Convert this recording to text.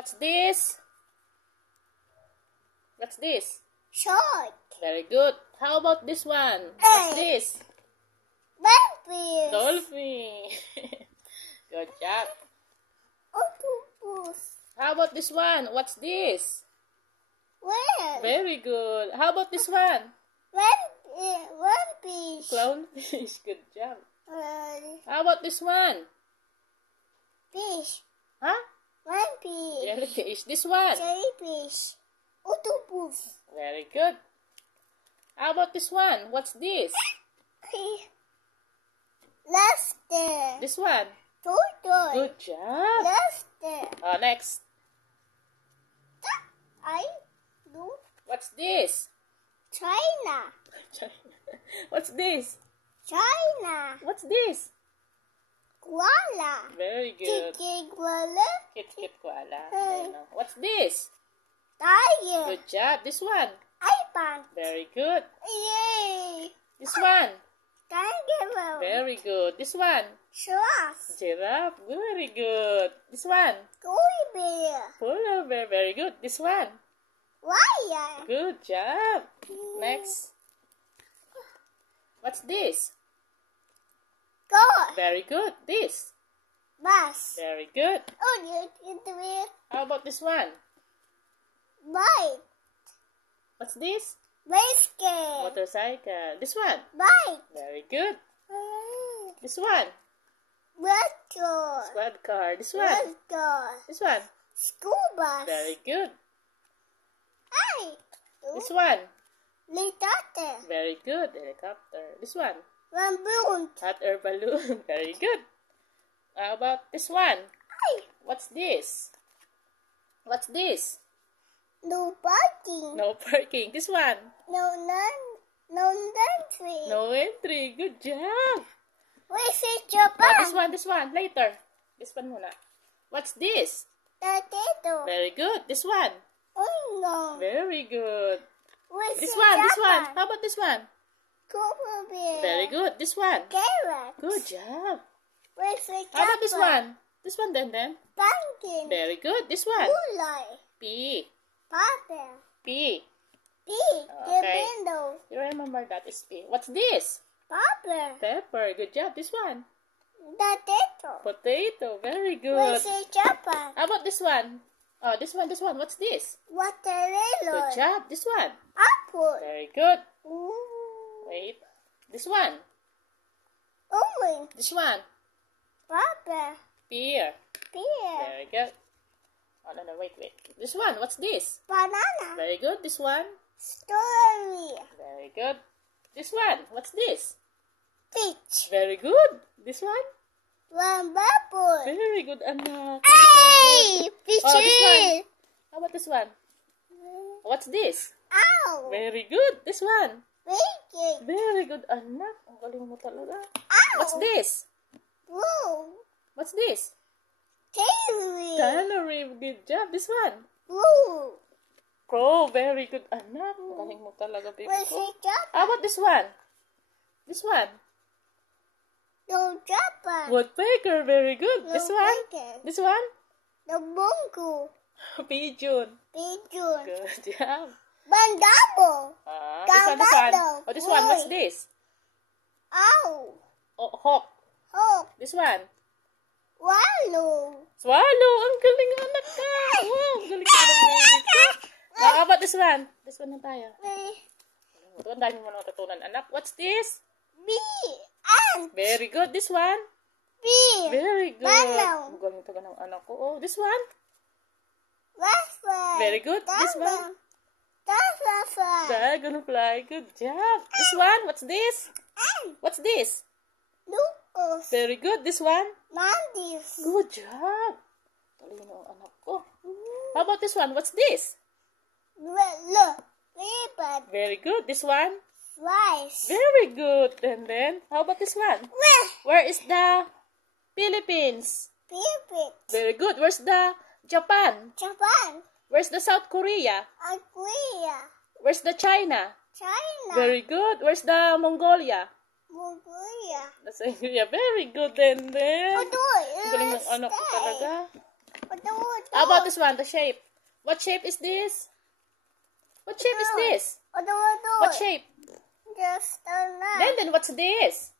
What's this? What's this? Shark. Very good. How about this one? What's this? Dolphin. Dolphin. Good job. Octopus. How about this one? What's this? Whale. Very good. How about this one? One fish. Clownfish. Good job. How about this one? Fish. Huh? One fish. Jellyfish. This one? Jellyfish. Octopus. Very good. How about this one? What's this? Lobster. This one? Turtle. Good job. Lobster. Next. I do What's this? China. What's this? China. What's this? Koala. Very good. Kiki koala. Kit koala. I know. What's this? Tiger. Good job. This one? Elephant. Very good. Yay. This one? Kangaroo. Very good. This one? Giraffe. Giraffe. Very good. This one? Koi bear. Polar bear. Very good. This one? Lion. Good job. Next. What's this? Goat. Very good. This? Bus. Very good. Oh, you can do it. How about this one? Bike. What's this? Bicycle. Motorcycle. This one? Bike. Very good. This one? Motor. Squad car. This one? Motor. This one? School bus. Very good. Hey. This one? Helicopter. Very good. Helicopter. This one? Balloon. Hot air balloon. Very good. How about this one? Hey. What's this? What's this? No parking. No parking. This one? No entry. No entry. Good job. Where's it, Japan? This one. Later. This one muna. What's this? Potato. Very good. This one? Oh, no. Very good. Where's This it, one. Japan? How about this one? Cooper bear. Very good. This one? Carrot. Good job. Where's it, How about this Japan? one? This one then? Pumpkin. Very good. This one? Moonlight. P. Papa. P. P. The Okay. window. You remember that is P. What's this? Papa. Pepper. Good job. This one? Potato. Potato. Very good. Where's it, Japan? How about this one? Oh, this one. What's this? Watermelon. Good job. This one? Apple. Very good. Ooh. Wait. This one? Orange. This one? Papa. Pear. Pear. Very good. Oh, no, wait. This one, what's this? Banana. Very good. This one? Strawberry. Very good. This one, what's this? Peach. Very good. This one? Bubble. Very good, anak. Hey! Peach. Oh, this one. How about this one? What's this? Ow. Very good. This one? Bacon. Very good, anak. Ang galing mo talaga. Ow. What's this? Blue. What's this? Canary. Canary. Good job. This one? Blue. Crow. Very good, anak. Ang galing mo talaga, baby Where's ko. it, Japan? How about this one? This one? No, Japan. Woodpecker. Very good. No, This one? bacon. This one? No, bongo. Pigeon. Pigeon. Good job. Bandabo. This one. Oh, this one. What's this? Ow. Oh, hawk. Hawk. This one. Wallow. Swallow. Ang galing anak ka. Wow, ang galing ka ng baby ko. How about this one? This one na tayo. Ito, ang dami mo natutunan, anak. What's this? Bee. Ant. Very good. This one? Bee. Very good. Ballow. Ang galing talaga ng anak ko. Oh, this one? Waffle. Very good. This one? Waffle. Dragonfly. Good job. This one? What's this? Ant. What's this? Lucas. Very good. This one? Mantis. Good job. Talino ang anak ko. How about this one? What's this? Look. Ribbon. Very good. This one? Rice. Very good. And then, how about this one? Where is the Philippines? Pipit. Very good. Where's the Japan? Japan. Where's the South Korea? Korea. Where's the China? China. Very good. Where's the Mongolia? Mongolia. That's India. Very good. And then, Ano? ang galing ng anak ko talaga. How about this one, the shape? What shape is this? What shape is this? What shape? Just a knife. Then what's this?